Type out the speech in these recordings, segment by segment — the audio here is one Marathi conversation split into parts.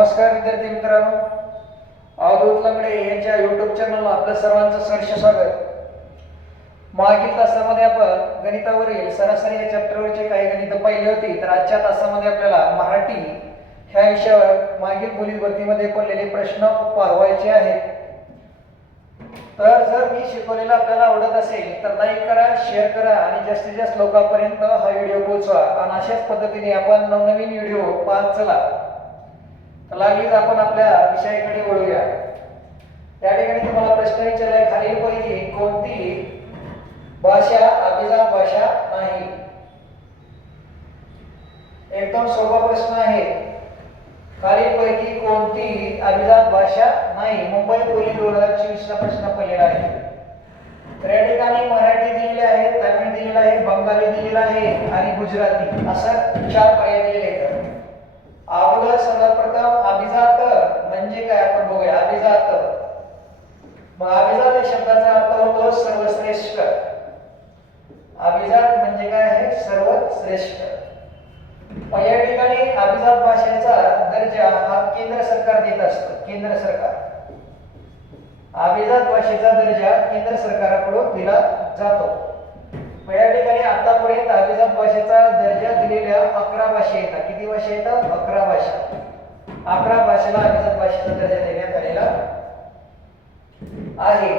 नमस्कार विद्यार्थी मित्रांनो, अवधूत लंगडे यांच्या YouTube चॅनलला आपल्या सर्वांचं सहर्ष स्वागत. मागील तासामध्ये आपण गणितावरील सरासरी या चॅप्टरवरचे काही गणित पाहिली होती. तर आजच्या तासामध्ये आपल्याला मराठी ह्या विषयावर मागील पोलीस भरतीमध्ये पडलेले प्रश्न पाहवायचे आहेत. तर जर मी शिकवलेलं आपल्याला आवडत असेल तर लाईक करा, शेअर करा आणि जास्तीत जास्त लोकांपर्यंत हा व्हिडिओ पोहोचवा. आणि अशाच पद्धतीने आपण नवनवीन व्हिडिओ पाहत चला. तर लागलीच आपण आपल्या विषयाकडे वळूया. या ठिकाणी तुम्हाला प्रश्न विचारलाय, खालीलपैकी कोणती भाषा अभिजात भाषा नाही? एकदम सोपा प्रश्न आहे. खालीलपैकी कोणती अभिजात भाषा नाही? मुंबई पोलीस 2024 ला प्रश्न पडलेला आहे. तर या ठिकाणी मराठी दिलेले आहे, तमिळ दिलेला आहे, बंगाली दिलेला आहे आणि गुजराती असं 4 पर्याय दिलेले आहेत. अगोदर सर्वप्रथम अभिजात म्हणजे काय आपण बघूया. अभिजात, मग अभिजात या शब्दाचा अर्थ होतो सर्वश्रेष्ठ. अभिजात म्हणजे काय आहे? सर्वश्रेष्ठ. मग या ठिकाणी अभिजात भाषेचा दर्जा हा केंद्र सरकार देत असतं. केंद्र सरकार अभिजात भाषेचा दर्जा केंद्र सरकारकडून दिला जातो. मग या ठिकाणी आतापर्यंत अभिजात भाषेचा दर्जा दिलेल्या 11 भाषा आहेत. किती भाषा आहेत? 11 भाषा. 11 भाषेला अभिजात भाषेचा दर्जा देण्यात आलेला आहे.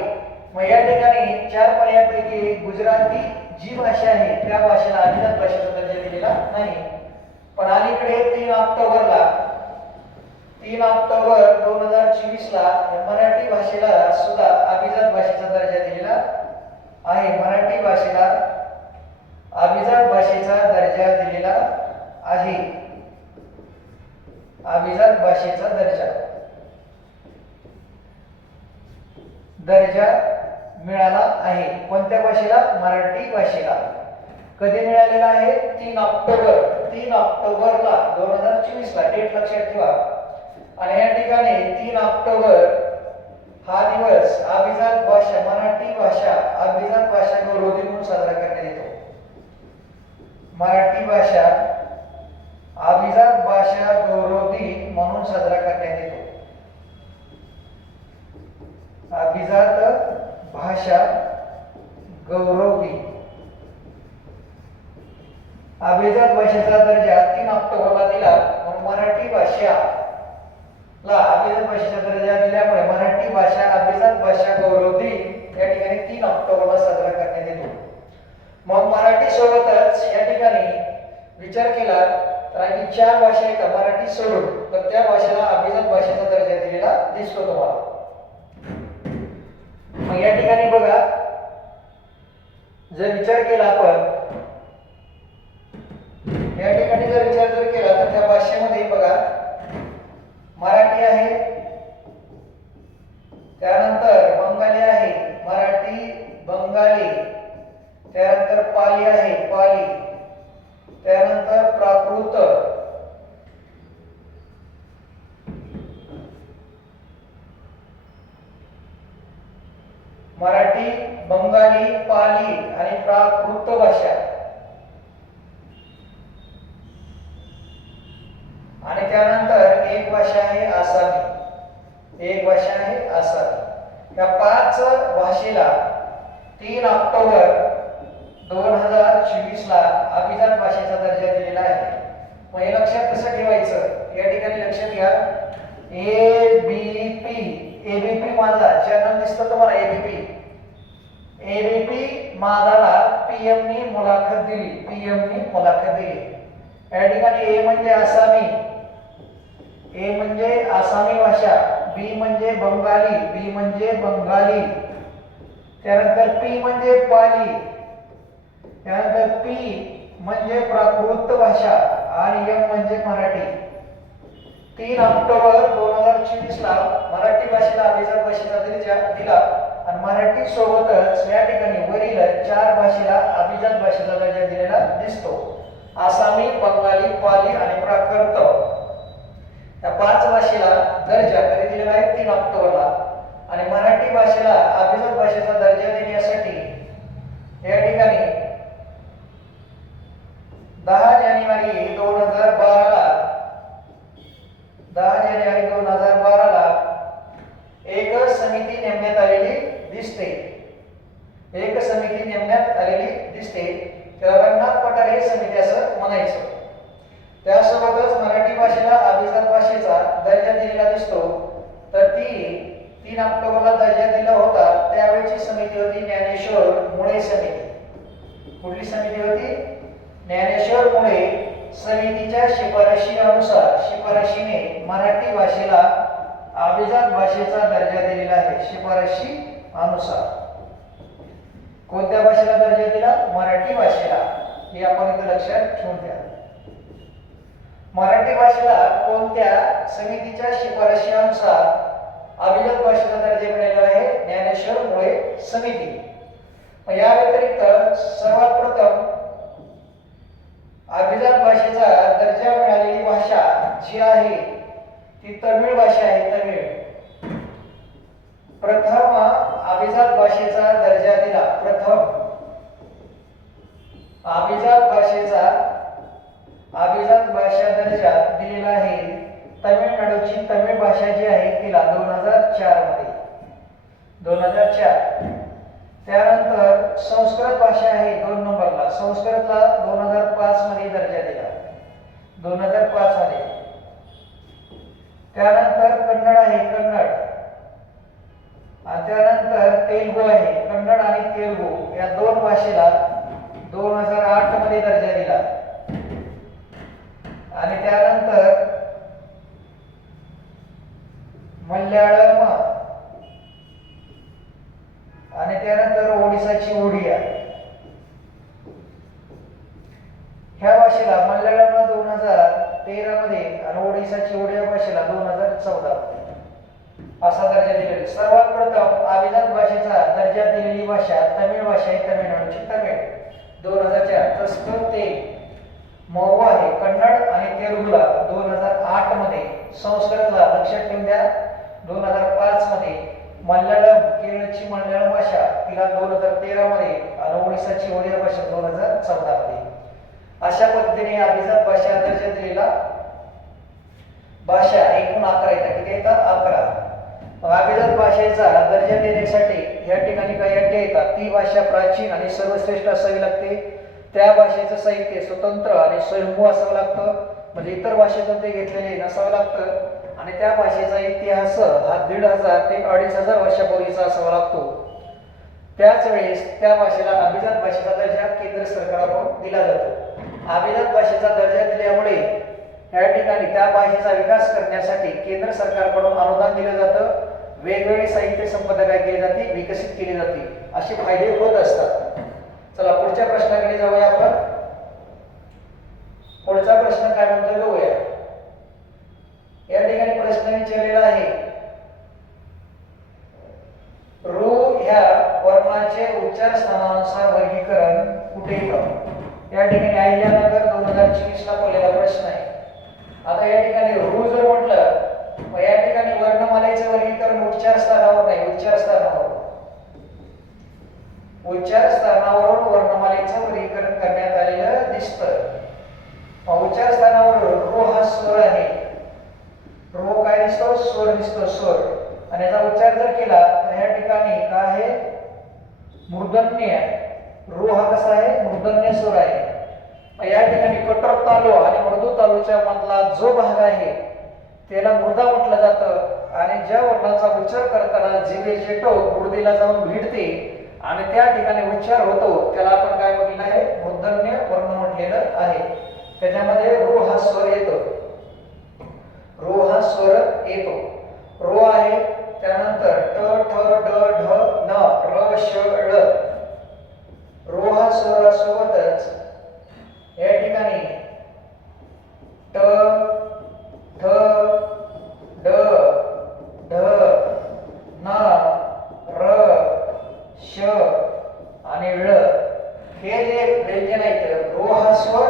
मग या ठिकाणी 4 पर्यायापैकी गुजराती जी भाषा आहे त्या भाषेला अभिजात भाषेचा दर्जा दिलेला नाही. पण अलीकडे 3 ऑक्टोबर 2024 ला मराठी भाषेला सुद्धा अभिजात भाषेचा दर्जा दिलेला आहे. मराठी भाषेला अभिजात भाषेचा दर्जा दिलेला आहे. अभिजात भाषेचा दर्जा मिळाला आहे. कोणत्या भाषेला? मराठी भाषेला. कधी मिळालेला आहे? 3 ऑक्टोबरला 2024 ला. डेट लक्षात ठेवा. आणि या ठिकाणी 3 ऑक्टोबर हा दिवस अभिजात भाषा, मराठी भाषा अभिजात भाषा गौरव दिन म्हणून साजरा करण्यात येतो. मराठी भाषा अभिजात भाषा गौरव दिन म्हणून साजरा करण्यात येतो. अभिजात भाषा गौरव दिन. अभिजात भाषेचा दर्जा 3 ऑक्टोबरला दिला. म्हणून मराठी भाषेला अभिजात भाषेचा दर्जा दिल्यामुळे मराठी भाषा अभिजात भाषा गौरव दिन या ठिकाणी 3 ऑक्टोबरला साजरा करण्यात येतो. मग मराठी सोबतच या ठिकाणी विचार केला तर आणखी 4 भाषा आहेत मराठी सोडून, तर त्या भाषेला अभिजात भाषेचा दर्जा दिलेला दिसतो तुम्हाला. मग या ठिकाणी बघा, जर विचार केला आपण या ठिकाणी जर विचार केला तर त्या भाषेमध्ये बघा मराठी आहे, त्यानंतर बंगाली आहे, मराठी बंगाली, त्यानंतर पाली आहे, पाली, त्यानंतर प्राकृत, मराठी बंगाली पाली आणि प्राकृत भाषा, आणि त्यानंतर एक भाषा आहे आसामी. एक भाषा आहे आसामी. या 5 भाषेला 3 ऑक्टोबर 2024 ला अभिजात भाषेचा दर्जा दिलेला आहे. मग हे लक्षात कसं ठेवायचं? या ठिकाणी लक्षात घ्या, एबीपी माझा चॅनल दिसतं तुम्हाला. एबीपी माझाला पीएम नी मुलाखत दिली. या ठिकाणी ए म्हणजे आसामी, ए म्हणजे आसामी भाषा, बी म्हणजे बंगाली, त्यानंतर पी म्हणजे पाली, त्यानंतर पी म्हणजे प्राकृत भाषा आणि एम म्हणजे मराठी. 3 ऑक्टोबर 2024 ला मराठी भाषेला अभिजात भाषेचा दर्जा दिला आणि मराठी सोबतच या ठिकाणी वरील 4 भाषेला अभिजात भाषेचा दर्जा दिलेला दिसतो. आसामी, बंगाली, पाली आणि प्राकृत या 5 भाषेला दर्जा कधी दिलेला आहे? 3 ऑक्टोबरला. आणि मराठी भाषेला अभिजात भाषेचा दर्जा देण्यासाठी या ठिकाणी 10 जानेवारी 2012 ला 10 जानेवारी 2012 ला एक समिती नेमण्यात आलेली दिसते. एक समिती नेमण्यात आलेली दिसते. त्याला रंगनाथ पठारे समिती असं म्हणायचं. त्यासोबतच मराठी भाषेला अभिजात भाषेचा दर्जा दिलेला दिसतो. तर ती 3 ऑक्टोबरला दर्जा दिला होता. त्यावेळची समिती होती ज्ञानेश्वर मुळे समिती. कुठली समिती होती? ज्ञानेश्वर मुळे समितीच्या शिफारशीने मराठी भाषेला अभिजात भाषेचा दर्जा दिलेला आहे. शिफारशी अनुसार कोणत्या भाषेला दर्जा दिला? मराठी भाषेला. हे आपण इथे लक्षात ठेवून द्या. मराठी भाषेला कोणत्या समितीच्या शिफारशीनुसार अभिजात भाषेचा दर्जा मिळालेला आहे? ज्ञानेश्वर मुळे समिती. या व्यतिरिक्त सर्वात प्रथम अभिजात भाषेचा दर्जा मिळालेली भाषा जी आहे ती तमिळ भाषा आहे. तमिळ प्रथम अभिजात भाषेचा दर्जा दिला. प्रथम अभिजात भाषा दर्जा दिलेला आहे तमिळनाडूची तमिळ भाषा जी आहे तिला 2004 मध्ये. 2004. त्यानंतर संस्कृत भाषा आहे 2 नंबरला. संस्कृतला 2005 मध्ये दर्जा दिला. 2005 मध्ये. त्यानंतर कन्नड आहे. कन्नड. आणि त्यानंतर तेलुगू आहे. कन्नड आणि तेलुगू या 2 भाषेला 2008 मध्ये दर्जा दिला. आणि त्यानंतर मल्याळम आणि त्यानंतर ओडिसाची ओडिया ह्या भाषेला मल्याळमला 2013 मध्ये आणि ओडिसाची ओडिया भाषेला 2014 मध्ये असा दर्जा दिलेला. सर्वात प्रथम अभिजात भाषेचा दर्जा दिलेली भाषा तमिळ भाषा आहे. तमिळनाडूची तमिळ 2004. तसं ते मऊ आहे. कन्नड आणि तेलुगूला 2008 मध्ये. संस्कृतला लक्षात ठेवून द्या 2005 मध्ये. मल्याळम केरळची मल्याळम भाषा तिला 2013 मध्ये आणि ओडिसाची ओडिया भाषा 2014 मध्ये. अशा पद्धतीने अभिजात भाषा दर्जा दिलेला भाषा एकूण 11 येतात. किती येतात? 11. अभिजात भाषेचा दर्जा देण्यासाठी या ठिकाणी काही अटी येतात. ती भाषा प्राचीन आणि सर्वश्रेष्ठ असावी लागते. त्या भाषेचं साहित्य स्वतंत्र आणि स्वयंभू असावं लागतं. म्हणजे इतर भाषेतून ते घेतलेले नसावं लागतं. आणि त्या भाषेचा इतिहास हा 1500 ते 2500 वर्षापूर्वीचा असावा लागतो. त्याच वेळेस त्या भाषेला अभिजात भाषेचा दर्जा केंद्र सरकारकडून दिला जातो. अभिजात भाषेचा दर्जा दिल्यामुळे या ठिकाणी त्या भाषेचा विकास करण्यासाठी केंद्र सरकारकडून अनुदान दिलं जातं. वेगवेगळी साहित्य संपदा काय केली जाते? विकसित केली जाते. असे फायदे होत असतात. चला पुढच्या प्रश्नाकडे जाऊया आपण. पुढचा प्रश्न काय म्हणतो बघूया. या ठिकाणी प्रश्न विचारलेला आहे रू ह्या वर्णाचे उच्चार स्थानानुसार वर्गीकरण कुठे येतं? या ठिकाणी अहिल्यानगर 2024 ला पडलेला प्रश्न आहे. आता या ठिकाणी रू जर म्हटलं मग या ठिकाणी वर्णमालेचे वर्गीकरण उच्चार स्थानावर नाही. उच्चार स्थानावरून वर्णमालेचं वर्गीकरण करण्यात आलेलं दिसतं. उच्चार स्थानावर रो हा स्वर आहे. रो काय दिसतो? स्वर दिसतो. स्वर. आणि याचा उच्चार जर केला तर या ठिकाणी काय आहे? मूर्धन्य. रो हा कसा आहे? मूर्धन्य स्वर आहे. या ठिकाणी कठोर तालु आणि मृदू तालूच्या मधला जो भाग आहे त्याला मृदा म्हटलं जातं. आणि ज्या वर्णाचा उच्चार करताना जिभेचे टोक मृदेला जाऊन भिडते आणि त्या ठिकाणी उच्चार होतो त्याला आपण काय म्हटलेलं आहे? मूर्धन्य वर्ण म्हटलेलं आहे. त्याच्यामध्ये रो हा स्वर येतो. रो हा स्वर येतो. रो आहे. त्यानंतर ट ठ ड ढ न र श ळ. रो हा स्वरासोबतच या ठिकाणी ट ठ ड ढ न र श आणि ळ हे जे व्यंजन आहेत रो हा स्वर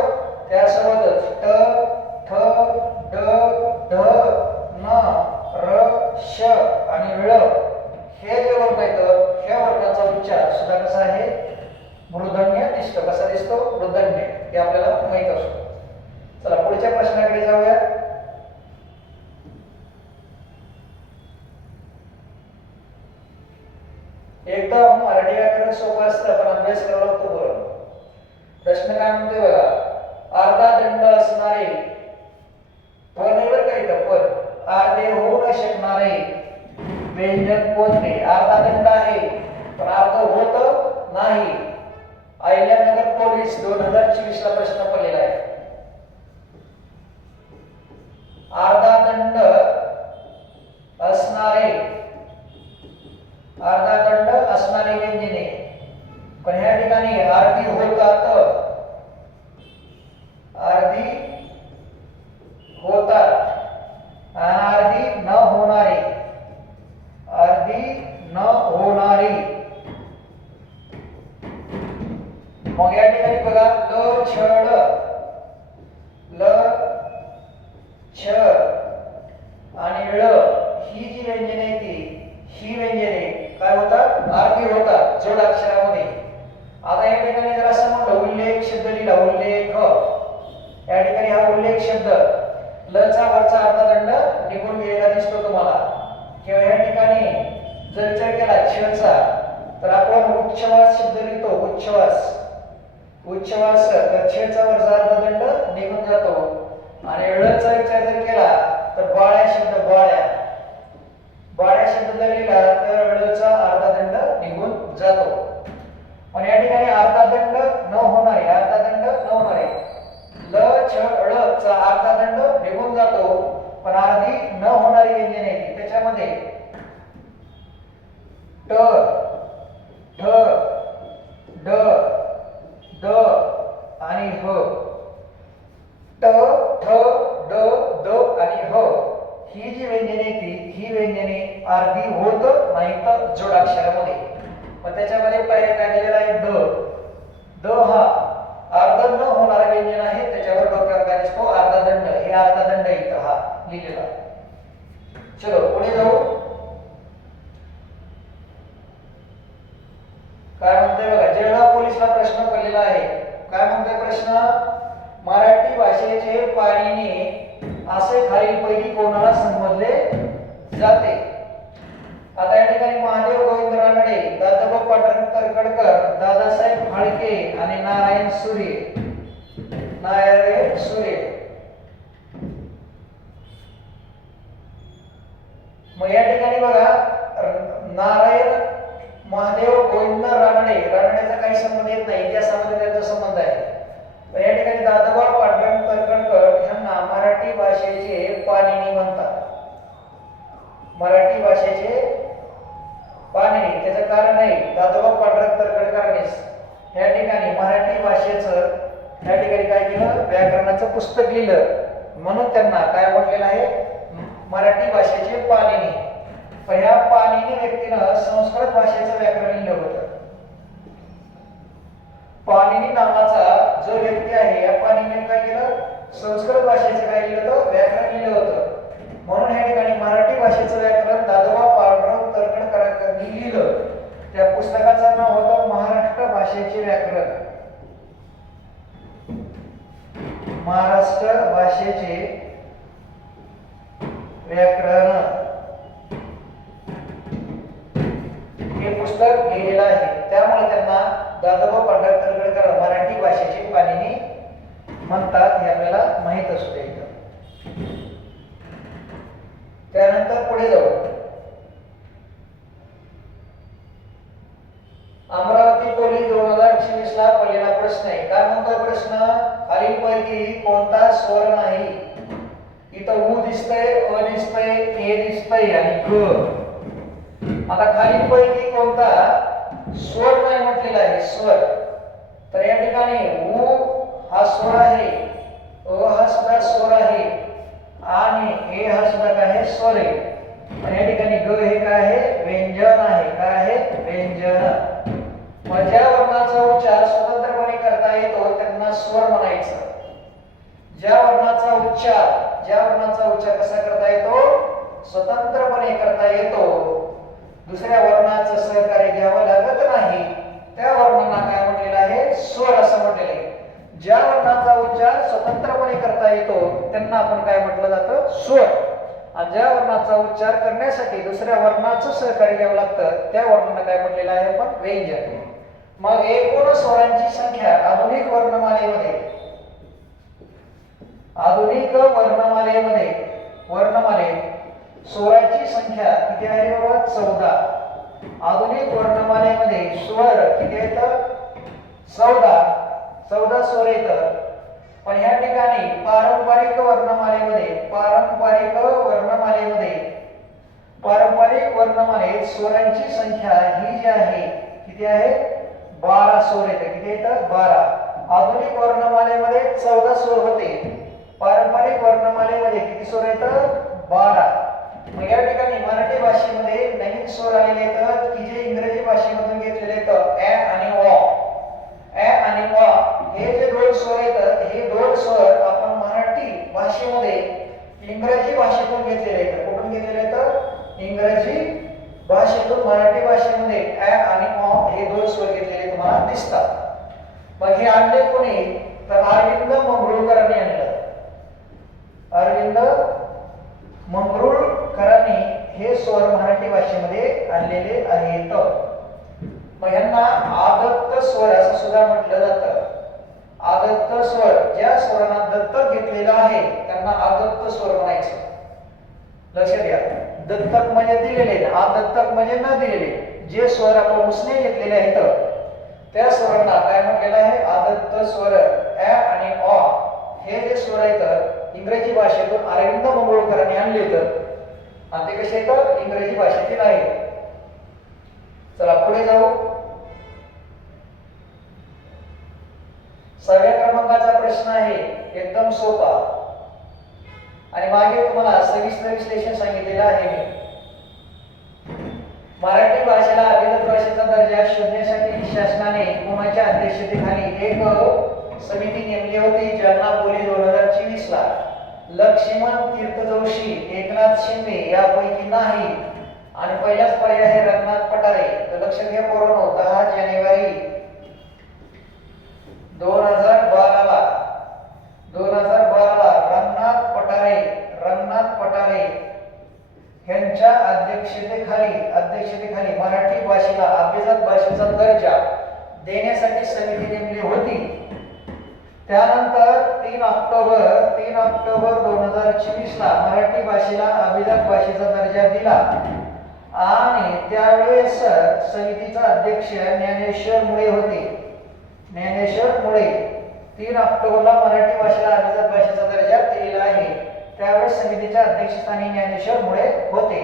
त्यासोबतच ट ठ ड ढ न र श आणि ळ हे जे वर्ण आहेत ह्या वर्णाचा उच्चार सुद्धा कसा आहे? मूर्धन्य दिसतो. कसा दिसतो? मूर्धन्य. हे आपल्याला माहित असतो. चला पुढच्या प्रश्नाकडे जाऊया. प्रश्न काय म्हणतोय बघा, अर्धा दंड असणारे पण नाही बरं का इथं, पण अर्धे होऊ न शकणारे व्यंजन कोणते? अर्धा दंड आहे पण अर्ध होत नाही. अहिल्यानगर पोलीस 2024 ला प्रश्न पडलेला आहे. अर्धा दंड असणारे, अर्धा दंड असणारे व्यंजने, पण ह्या ठिकाणी अर्धी होतात, अर्धी होतात आणि अर्धी न होणारी, अर्धी न होणारी. मग या ठिकाणी बघा, ल छळ, ल छ आणि ळ ही जी व्यंजने आहेत ही व्यंजने काय होतात? अर्धी होतात जोडाक्षरामध्ये. आता या ठिकाणी जर असं म्हणलं उल्लेख शब्द लिहिला, उल्लेख, या ठिकाणी हा उल्लेख शब्द ल चा वरचा अर्धा दंड निघून गेलेला दिसतो तुम्हाला. किंवा या ठिकाणी जर विचार केला छ चा, तर आपण उच्छवास शब्द लिहितो, उच्छवास, उच्छवास, तर छ चा वरचा अर्धा दंड निघून जातो. आणि ळ चा विचार जर केला तर बाळ्या शब्द, बाळ्या, बाळ्या शब्द जर लिहिला तर ळ चा अर्धा दंड निघून जातो. पण या ठिकाणी अर्धा दंड न होणारे, अर्धा दंड न होणारे, ल छ ळ चा अर्धा दंड निघून जातो, पण अर्धी न होणारी व्यंजने आहेत त्याच्यामध्ये ट, ढ, ड, द आणि ह. ट, ठ, ड, द आणि ह ही जी व्यंजने ही व्यंजने अर्धी होत नाहीत जोडाक्षरामध्ये. मग त्याच्यामध्ये पर्याय काय दिलेला आहे? द. द हा अर्ध न होणारा व्यंजन आहे, त्याच्यावर डोक्यावर काय दिसतो? अर्धा दंड. हे अर्धा दंड इथं हा लिहिलेला. चलो पुढे जाऊ. काय म्हणतोय बघा, जळगाव पोलीसला प्रश्न पडलेला आहे. काय म्हणतोय प्रश्न? मराठी भाषेचे पाणिनी असे खालीलपैकी कोणाला संबोधले जाते? आता या ठिकाणी महादेव गोविंद रानडे, दादाबा पांडुरंग तरखडकर, दादासाहेब फाळके आणि नारायण सुरे, नारायण सुरे. मग या ठिकाणी बघा, नारायण महादेव गोविंद रानडे, रानडेचा काही संबंध येत नाही, इतिहासामध्ये त्यांचा संबंध आहे. या ठिकाणी दादाबा पांडुरंग तरखडकर यांना मराठी भाषेचे पाणिनी म्हणतात. मराठी भाषेचे पाणिनी, त्याचं कारण आहे दादोबा पांडुरंग तरखडकरांनीच या ठिकाणी मराठी भाषेचं या ठिकाणी काय केलं? व्याकरणाचं पुस्तक लिहिलं, म्हणून त्यांना काय म्हटलेलं आहे? मराठी भाषेचे पाणिनी. पण ह्या पाणिनी व्यक्तीनं संस्कृत भाषेचं व्याकरण लिहिलं होतं. पाणिनी नावाचा जो व्यक्ती आहे, या पाणिनीने काय केलं? संस्कृत भाषेचं काय लिहिलं होतं? व्याकरण लिहिलं होतं. म्हणून या ठिकाणी मराठी भाषेचं व्याकरण दादोबा पांडुरंग तरखडकरांनी लिहिलं. त्या पुस्तकाचं नाव होतं महाराष्ट्र भाषेचे व्याकरण. महाराष्ट्र भाषेचे व्याकरण हे पुस्तक लिहिलेलं आहे. त्यामुळे त्यांना दादोबा पांडुरंग तरखडकर मराठी भाषेचे पाणिनी म्हणतात, हे आपल्याला माहित असू दे. त्यानंतर पुढे जाऊ. अमरावती पोलीस 2024 ला पडलेला प्रश्न आहे. काय म्हणतोय प्रश्न? खालीलपैकी कोणता स्वर नाही? इथं उ दिसतंय, अ दिसतंय, ए दिसतंय आणि ग. आता खालीलपैकी कोणता स्वर नाही म्हटलेला आहे? स्वर. तर या ठिकाणी उ हा स्वर आहे, अ हा सुद्धा स्वर आहे आणि ए हा सुद्धा काय आहे? स्वर आहे. आणि या ठिकाणी ग हे काय आहे? व्यंजन आहे. काय आहे? व्यंजन. मग ज्या वर्णाचा उच्चार स्वतंत्रपणे करता येतो त्यांना स्वर म्हणायचं. ज्या वर्णाचा उच्चार कसा करता येतो? स्वतंत्रपणे करता येतो, दुसऱ्या वर्णाचं सहकार्य घ्यावं लागत नाही, त्या वर्णांना काय म्हटलेलं आहे? स्वर असं म्हटलेलं आहे. ज्या वर्णाचा उच्चार स्वतंत्रपणे करता येतो त्यांना आपण काय म्हटलं जातं? स्वर. आणि ज्या वर्णाचा उच्चार करण्यासाठी दुसऱ्या वर्णाचं सहकार्य घ्यावं लागतं त्या वर्णांना काय म्हटलेलं आहे? आपण व्यंजन. मग एकूण स्वरांची संख्या आधुनिक वर्णमाला आधुनिक वर्णमालेत स्वराची संख्या किती आहे बाबा? 14. आधुनिक वर्णमालेमध्ये स्वर किती आहेत? 14 स्वर आहेत. पण ह्या ठिकाणी पारंपरिक वर्णमालेत स्वरांची संख्या ही जी आहे किती आहे? 12 स्वर आहेत. किती आहेत? 12. आधुनिक वर्णमालेमध्ये 14 स्वर होते. पारंपरिक वर्णमालेमध्ये किती स्वर आहेत? 12. मग या ठिकाणी मराठी भाषेमध्ये नवीन स्वर आलेले आहेत की जे इंग्रजी भाषेमधून घेतलेले आहेत. ä आणि व. ä आणि व हे जे दोन स्वर आहेत, हे दोन स्वर आपण मराठी भाषेमध्ये इंग्रजी भाषेतून घेतलेले आहेत. कुठून घेतलेले आहेत? इंग्रजी भाषेतून मराठी भाषेमध्ये ä आणि व हे दोन स्वर घेतलेले तुम्हाला दिसतात. मग हे आणले कोणी? तर अरविंद मंगरुळकरांनी आणलं. अरविंद मंगरुळकरांनी हे स्वर मराठी भाषेमध्ये आणलेले आहेत. मग यांना आदत्त स्वर असं सुद्धा म्हटलं जातं. आदत्त स्वर, ज्या स्वरांना दत्तक घेतलेलं आहे त्यांना आदत्त स्वर म्हणायचं. लक्षात घ्या, दत्तक म्हणजे दिलेले, आदत्तक म्हणजे न दिलेले. जे स्वर आपण उसने घेतलेले आहेत त्या स्वरांना काय म्हटलेलं आहे? आदत्त स्वर. ä आणि अ हे जे स्वर आहेत इंग्रजी भाषेतून अरविंद मंगरुळकरांनी आणले आहेत आणि ते कसे आहेत? इंग्रजी भाषेतील आहेत. चला पुढे जाऊ. 6व्या क्रमांकाचा प्रश्न आहे, एकदम सोपा आणि मागे तुम्हाला सविस्तर विश्लेषण सांगितलेलं आहे मी. मराठी भाषेला अभिजात भाषेचा दर्जा शोधण्यासाठी शासनाने कोणाच्या अध्यक्षतेखाली एक समिती नेमली होती? जालना बोली 2024 ला. लक्ष्मण तीर्थजोशी, एकनाथ शिंदे यापैकी नाही. आणि पहिलाच पर्याय आहे रंगनाथ पठारे. तर लक्षात घ्या पोरांनो, 10 जानेवारी 2012 ला रंगनाथ पठारे यांच्या अध्यक्षतेखाली मराठी भाषेला अभिजात भाषेचा दर्जा देण्यासाठी समिती नेमली होती. त्यानंतर 3 ऑक्टोबर 2024 ला मराठी भाषेला अभिजात भाषेचा दर्जा दिला आणि त्यावेळेस समितीचा अध्यक्ष ज्ञानेश्वर मुळे होते. ज्ञानेश्वर मुळे 3 ऑक्टोबरला मराठी भाषेला अभिजात भाषेचा दर्जा दिलेला आहे. त्यावेळेस समितीच्या अध्यक्षस्थानी ज्ञानेश्वर मुळे होते.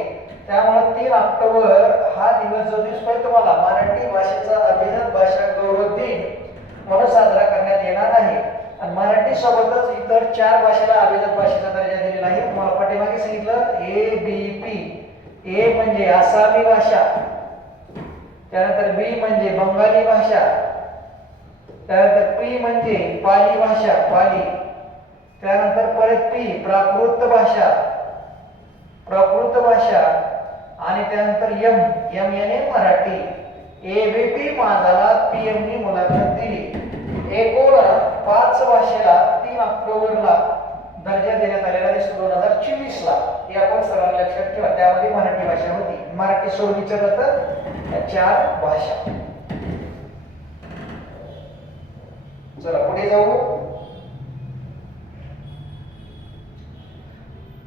त्यामुळे 3 ऑक्टोबर हा दिवस जो दिसतोय तुम्हाला मराठी भाषेचा अभिजात भाषा गौरव दिन म्हणून साजरा करण्यात येणार आहे. आणि मराठी सोबतच इतर 4 भाषेला अभिजात भाषेचा दर्जा दिलेला आहे. तुम्हाला पाठीमागे सांगितलं ABP. ए म्हणजे आसामी भाषा, त्यानंतर बी म्हणजे बंगाली भाषा, त्यानंतर पी म्हणजे पाली भाषा, त्यानंतर परत पी प्राकृत भाषा आणि त्यानंतर एम याने मराठी. ABP माझाला PM नी मुलाखत दिली. एकूण 5 भाषेला 3 ऑक्टोबरला दर्जा देण्यात आलेला दिसतो 2024 ला. हे आपण सर्व लक्षात ठेवा. त्यामध्ये मराठी भाषा होती. मराठी सोडून विचारलं तर 4 भाषा. चला पुढे जाऊ.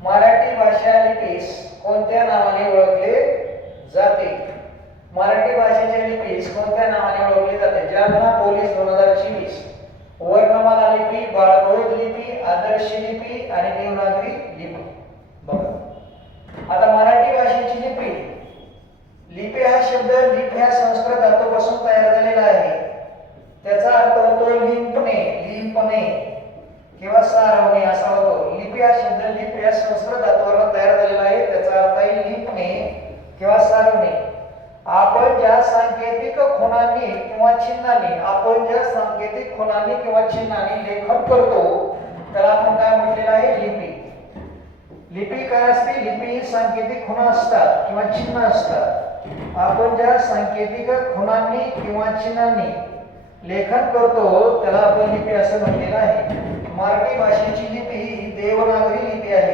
मराठी भाषा लिपीस कोणत्या नावाने ओळखले जाते? मराठी भाषेच्या लिपीस कोणत्या नावाने ओळखले जाते? जालना पोलीस 2024. वर्णमाला लिपी, बाळगोद लिपी, आदर्श लिपी आणि देवनागरी लिपी. बघा आता मराठी भाषेची लिपी हा शब्द लिप ह्या संस्कृत धातूपासून तयार झालेला आहे. त्याचा अर्थ होतो लिंपणे किंवा सारवणे असा होतो. लिपी हा शब्द लिप या संस्कृत धातूवरून तयार झालेला आहे. त्याचा अर्थ आहे लिंपणे किंवा सारवणे. आपण ज्या सांकेतिक खुणांनी किंवा चिन्हांनी लेखन करतो त्याला आपण काय म्हटलेलं आहे? लिपी काय असते? लिपी ही सांकेतिक खुणा असतात किंवा चिन्ह असतात. आपण ज्या सांकेतिक खुणांनी किंवा चिन्हांनी लेखन करतो त्याला आपण लिपी असं म्हटलेलं आहे. मराठी भाषेची लिपी ही देवनागरी लिपी आहे.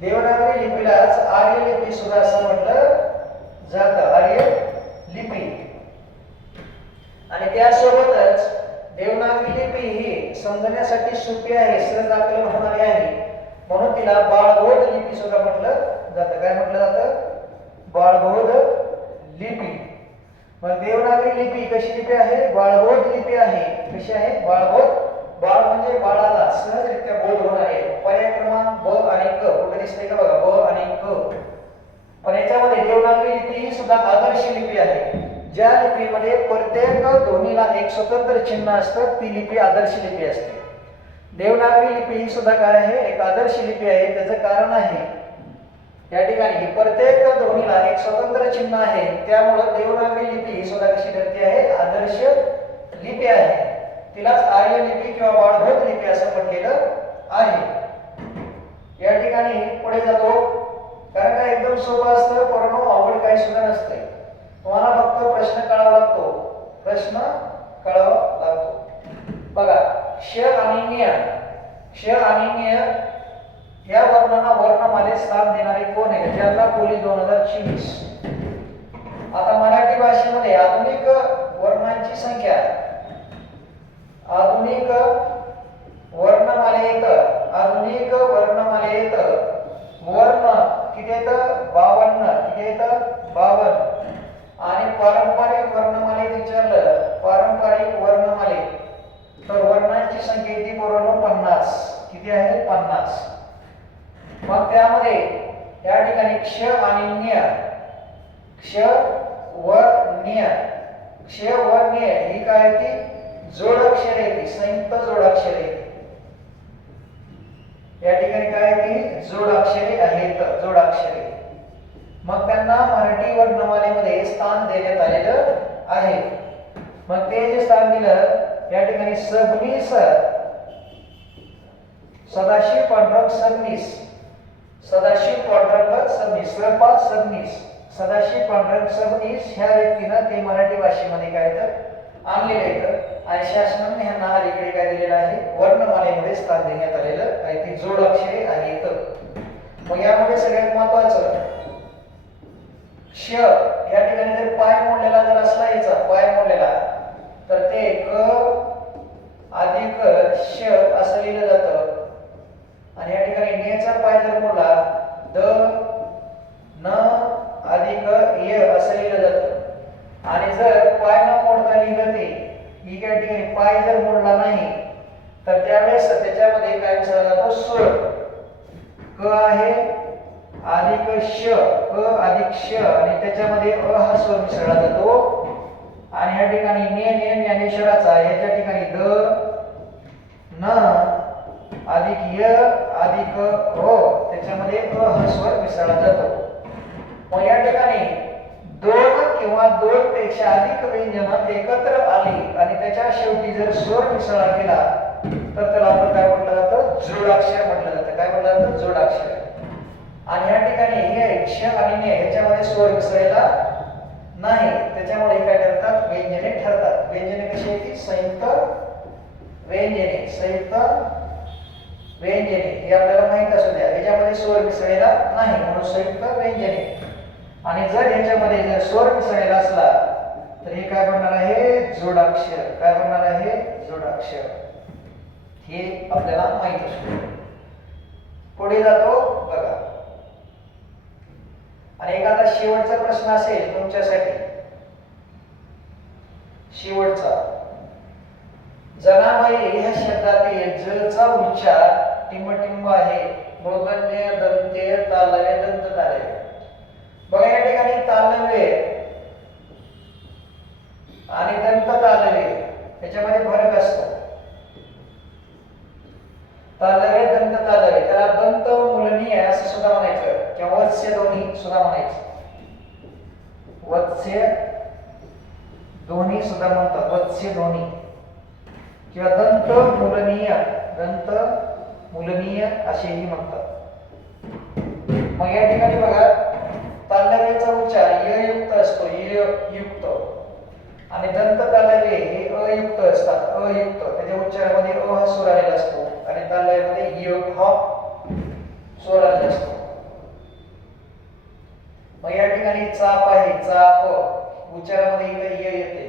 देवनागरी लिपीलाच आर्य लिपी सुद्धा असं म्हटलं जातं. आर्य लिपी. आणि त्यासोबतच देवनागरी लिपी ही समजण्यासाठी सोपी आहे, सहज आकलन होणारी आहे, म्हणून तिला बाळबोध लिपी सुद्धा म्हटलं जातं. काय म्हटलं जातं? बाळबोध लिपी. मग देवनागरी लिपी कशी लिपी आहे? बाळबोध लिपी आहे. कशी आहे? बाळबोध. बाळ म्हणजे बाळाला सहजरित्या बोध होणार आहे. पर्याय क्रमांक ब आणि क कुठे दिसतंय का बघा, ब आणि क. पण याच्यामध्ये देवनागरी लिपी ही सुद्धा आदर्श लिपी आहे. ज्या लिपीमध्ये प्रत्येक ध्वनीला एक स्वतंत्र चिन्ह असतं ती लिपी आदर्श लिपी असते. देवनागरी लिपी ही सुद्धा काय आहे? एक आदर्श लिपी आहे. त्याचं कारण आहे या ठिकाणी प्रत्येक ध्वनीला एक स्वतंत्र चिन्ह आहे, त्यामुळे देवनागरी लिपी ही सुद्धा कशी ठरते आहे? आदर्श लिपी आहे. तिलाच आर्य लिपी किंवा बाळबोध लिपी असं म्हटलेलं आहे. या ठिकाणी पुढे जातो, कारण का एकदम सोपं असतं, परंतु अवघड काही सुद्धा नसते. तुम्हाला फक्त प्रश्न कळावा लागतो. प्रश्न कळावा लागतो. बघा, श आणि ञ. श आणि ञ या वर्णांना वर्णमालेत स्थान देणारे कोण आहे? ज्याला पोलीस 2024. आता मराठी भाषेमध्ये आधुनिक वर्णांची संख्या, आधुनिक वर्णमालेत वर्ण किती आहेत? 52. किती आहेत? 52. आणि पारंपरिक वर्णमालेत विचारलं, पारंपरिक वर्णमालेत तर वर्णांची संख्या किती पोरांनो? 50. किती आहे? 50. मग त्यामध्ये या ठिकाणी क्ष आणि ञ, क्ष व ञ, क्ष व ञ ही काय ती जोडाक्षरे आहेत, संयुक्त जोडाक्षरे. या ठिकाणी काय ती जोडाक्षरे आहेत, जोडाक्षरे. मग त्यांना मराठी वर्णमालेमध्ये स्थान देण्यात आलेलं आहे. मग ते जे स्थान दिलं या ठिकाणी सबनीस, सदाशिव पांडुरंग सबनीस, सदाशिव पांडुरंग सबनीस, स्वपा सबनीस, सदाशिव पांडुरंग सबनीस ह्या व्यक्तीनं ते मराठी भाषेमध्ये काय तर आणलेलं आहे आणि शासनाने ह्यांना अलीकडे काय दिलेलं आहे? वर्णमालेमध्ये स्थान देण्यात आलेलं आहे. ती जोडाक्षरे आहेत. मग यामध्ये सगळ्यात महत्वाचं श या ठिकाणी जर पाय मोडलेला जर असला, याचा पाय मोडलेला, तर ते क अधिक श असं लिहिलं जातं. आणि या ठिकाणी ञचा पाय जर मोडला, द न अधिक य असं लिहिलं जातं. आणि जर पाय न मोडता लिहिलं ते ही या ठिकाणी पाय जर मोडला नाही, तर त्यावेळेस त्याच्यामध्ये काय मिसळला जातो? स्वर. क आहे अधिक श, क अधिक श, आणि त्याच्यामध्ये अ हा स्वर मिसळला जातो. आणि या ठिकाणी ज्ञानेश्वराचा याच्या ठिकाणी द न अधिक य अधिक ओ, त्याच्यामध्ये अ हा स्वर मिसळला जातो. मग या ठिकाणी दोन किंवा दोन पेक्षा अधिक व्यंजन एकत्र आली आणि त्याच्या शेवटी जर स्वर मिसळला गेला तर त्याला आपण काय म्हटलं जातं? जोडाक्षर म्हटलं जातं. काय म्हटलं जातं? जोडाक्षर. आणि या ठिकाणी हे क्ष आणि ञ ह्याच्यामध्ये स्वर मिसळलेला नाही, त्याच्यामुळे काय ठरतात? व्यंजने ठरतात. व्यंजने कशी आहेत? संयुक्त व्यंजने, संयुक्त व्यंजने हे आपल्याला माहित असू द्या. ह्याच्यामध्ये स्वर मिसळलेला नाही म्हणून संयुक्त व्यंजने. आणि जर ह्याच्यामध्ये जर स्वर मिसळलेला असला तर हे काय बनणार आहे? जोडाक्षर. काय बनणार आहे? जोडाक्षर. हे आपल्याला माहित असू द्या. पुढे जातो बघा. आणि एक आता शेवटचा प्रश्न असेल तुमच्यासाठी, शेवटचा. जनाबाई ह्या शब्दातील जचा उच्चार टिंब आहे. मूर्धन्य दंत्य तालव्य दंत तालव्य. बघा या ठिकाणी तालव्य आणि दंत तालव्य याच्यामध्ये फरक असतो. तालव्य दंत तालव्य त्याला दंत मूलनीय असं सुद्धा म्हणायचं किंवा वत्स्य ध्वनी सुद्धा म्हणायचं. वत्स्य ध्वनी सुद्धा म्हणतात, वत्स्य ध्वनी किंवा दंत मूलनीय, दंत मूलनीय असेही म्हणतात. मग या ठिकाणी बघा तालव्याचा उच्चार य युक्त असतो, य युक्त, आणि दंत तालव्य हे अयुक्त असतात, अयुक्त. त्याच्या उच्चारामध्ये अ हा स्वर आलेला असतो आणि तालव्यामध्ये य हा स्वर आलेला असतो. मग या ठिकाणी चाप आहे, चाप उच्चारामध्ये इथे य येते.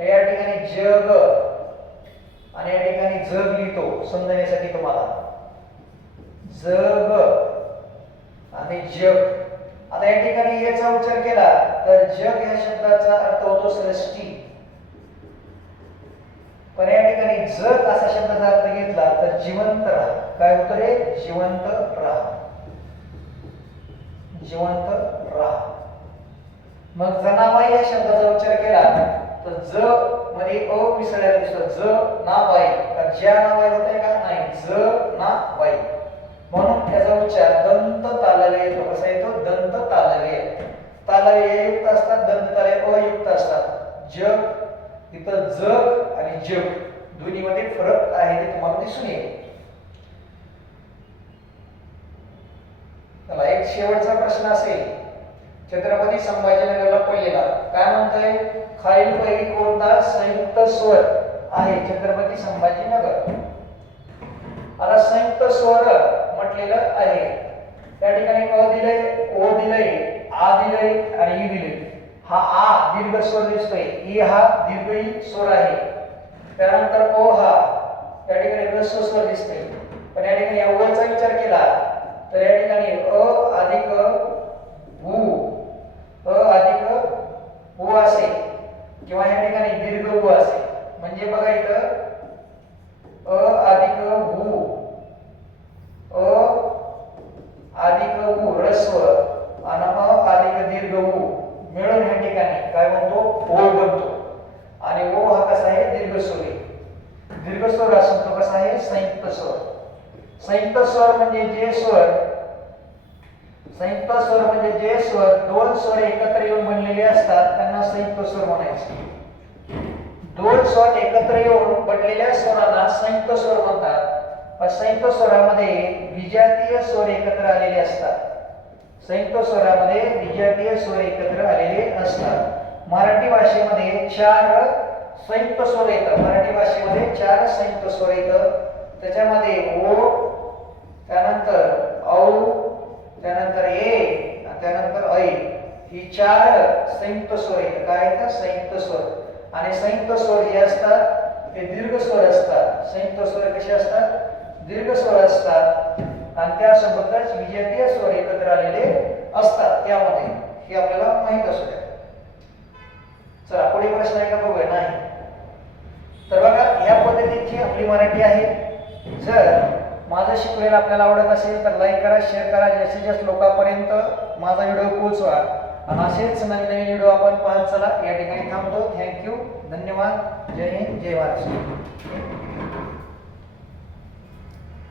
या ठिकाणी जग आणि या ठिकाणी जग लिहितो समजण्यासाठी तुम्हाला, जग आणि जग. आता या ठिकाणी याचा उच्चार केला तर जग या शब्दाचा अर्थ होतो सृष्टी, पण या ठिकाणी जग असा शब्दाचा अर्थ घेतला तर जिवंत राहा. काय होतं रे? जिवंत राहा, जिवंत राहा. मग जनाबाई या शब्दाचा उच्चार केला तर ज मध्ये अ मिसळलेला दिसतो, ज ना बाई. तर ज्या ना बाई होते का? नाही, ज ना बाई. म्हणून त्याचा उच्चार दंत तालव्य येतो. कसा येतो? दंत तालव्य. तालव्य युक्त असतात, दंत तालव्य अयुक्त असतात. जग इथं जग आणि जग दोन्ही मध्ये फरक आहे ते तुम्हाला दिसून येईल. चला, एक शेवटचा प्रश्न असेल. छत्रपती संभाजीनगरला पडलेला काय म्हणतोय? खालीलपैकी कोणता संयुक्त स्वर आहे छत्रपती संभाजीनगर? आता संयुक्त स्वर म्हटलेलं आहे. त्या ठिकाणी अ दिलंय, ओ दिलंय, आ दिलंय आणि ई दिलंय. हा आ दीर्घ स्वर दिसतोय, ई हा दीर्घ स्वर आहे. त्यानंतर ओ हा या ठिकाणी ह्रस्व स्वर दिसतोय. पण या ठिकाणी अव्वलचा विचार केला तर या ठिकाणी अ अधिक उ, अ अधिक उ असे किंवा या ठिकाणी दीर्घ उ असे. म्हणजे बघा इथं अ अधिक उ, अ अधिक उ ह्रस्व आणि अ अधिक दीर्घ उ मिळून या ठिकाणी काय म्हणतो? ओ बनतो. आणि ओ हा कसा आहे? दीर्घ स्वर आहे. दीर्घ स्वर असून तो कसा आहे? संयुक्त स्वर. संयुक्त स्वर म्हणजे जे स्वर, संयुक्त स्वर म्हणजे जे स्वर दोन स्वर एकत्र येऊन बनलेले असतात त्यांना संयुक्त स्वर म्हणायचे. दोन स्वर एकत्र येऊन बनलेल्या स्वरांना संयुक्त स्वर म्हणतात. पण संयुक्त स्वरामध्ये विजातीय स्वर एकत्र आलेले असतात. संयुक्त स्वरामध्ये विजातीय स्वर एकत्र आलेले असतात. मराठी भाषेमध्ये 4 संयुक्त स्वर येतात. मराठी भाषेमध्ये 4 संयुक्त स्वर येतात. त्याच्यामध्ये ओ, त्यानंतर औ, त्यानंतर ए आणि त्यानंतर ऐ ही 4 संयुक्त स्वर येतात. काय येतात? संयुक्त स्वर. आणि संयुक्त स्वर जे असतात ते दीर्घ स्वर असतात. संयुक्त स्वर कसे असतात? दीर्घ स्वर असतात आणि त्यासोबतच विजातीय स्वर एकत्र आलेले असतात त्यामध्ये. हे आपल्याला माहित असू द्या. चला, पुढे प्रश्न आहे का बघूया? नाही. तर बघा, या पद्धतीची आपली मराठी आहे. जर माझं शिकवलेलं आपल्याला आवडत असेल तर लाईक करा, शेअर करा, जास्तीत जास्त लोकांपर्यंत माझा व्हिडिओ पोहोचवा. आणि असेच नवीन नवीन व्हिडिओ आपण पाहत चला. या ठिकाणी थांबतो. थँक्यू, धन्यवाद. जय हिंद, जय महाराष्ट्र.